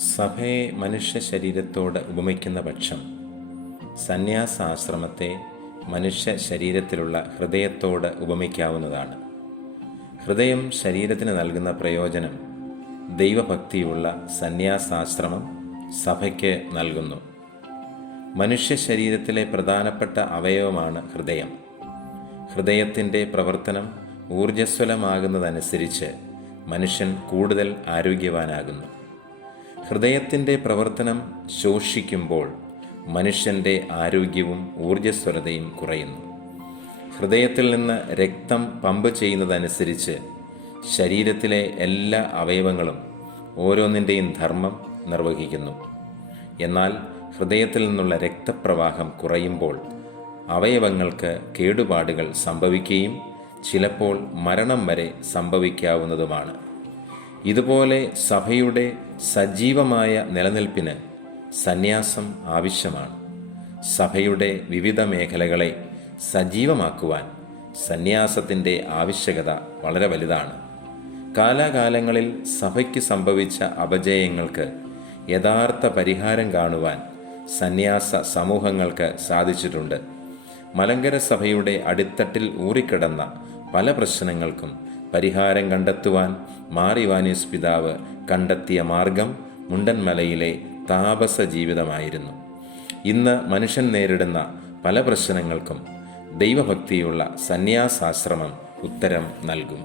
സഭയെ മനുഷ്യ ശരീരത്തോട് ഉപമിക്കുന്ന പക്ഷം സന്യാസാശ്രമത്തെ മനുഷ്യ ശരീരത്തിലുള്ള ഹൃദയത്തോട് ഉപമിക്കാവുന്നതാണ്. ഹൃദയം ശരീരത്തിന് നൽകുന്ന പ്രയോജനം ദൈവഭക്തിയുള്ള സന്യാസാശ്രമം സഭയ്ക്ക് നൽകുന്നു. മനുഷ്യ ശരീരത്തിലെ പ്രധാനപ്പെട്ട അവയവമാണ് ഹൃദയം. ഹൃദയത്തിൻ്റെ പ്രവർത്തനം ഊർജ്ജസ്വലമാകുന്നതനുസരിച്ച് മനുഷ്യൻ കൂടുതൽ ആരോഗ്യവാനാകുന്നു. ഹൃദയത്തിൻ്റെ പ്രവർത്തനം ശോഷിക്കുമ്പോൾ മനുഷ്യൻ്റെ ആരോഗ്യവും ഊർജ്ജസ്വലതയും കുറയുന്നു. ഹൃദയത്തിൽ നിന്ന് രക്തം പമ്പ് ചെയ്യുന്നതനുസരിച്ച് ശരീരത്തിലെ എല്ലാ അവയവങ്ങളും ഓരോന്നിൻ്റെയും ധർമ്മം നിർവഹിക്കുന്നു. എന്നാൽ ഹൃദയത്തിൽ നിന്നുള്ള രക്തപ്രവാഹം കുറയുമ്പോൾ അവയവങ്ങൾക്ക് കേടുപാടുകൾ സംഭവിക്കുകയും ചിലപ്പോൾ മരണം വരെ സംഭവിക്കാവുന്നതുമാണ്. ഇതുപോലെ സഭയുടെ സജീവമായ നിലനിൽപ്പിന് സന്യാസം ആവശ്യമാണ്. സഭയുടെ വിവിധ മേഖലകളെ സജീവമാക്കുവാൻ സന്യാസത്തിൻ്റെ ആവശ്യകത വളരെ വലുതാണ്. കാലാകാലങ്ങളിൽ സഭയ്ക്ക് സംഭവിച്ച അപജയങ്ങൾക്ക് യഥാർത്ഥ പരിഹാരം കാണുവാൻ സന്യാസ സമൂഹങ്ങൾക്ക് സാധിച്ചിട്ടുണ്ട്. മലങ്കര സഭയുടെ അടിത്തട്ടിൽ ഊറിക്കിടന്ന പല പ്രശ്നങ്ങൾക്കും പരിഹാരം കണ്ടെത്തുവാൻ മാർ ഇവാനിയോസ് പിതാവ് കണ്ടെത്തിയ മാർഗം മുണ്ടൻമലയിലെ താപസ ജീവിതമായിരുന്നു. ഇന്ന് മനുഷ്യൻ നേരിടുന്ന പല പ്രശ്നങ്ങൾക്കും ദൈവഭക്തിയുള്ള സന്യാസാശ്രമം ഉത്തരം നൽകും.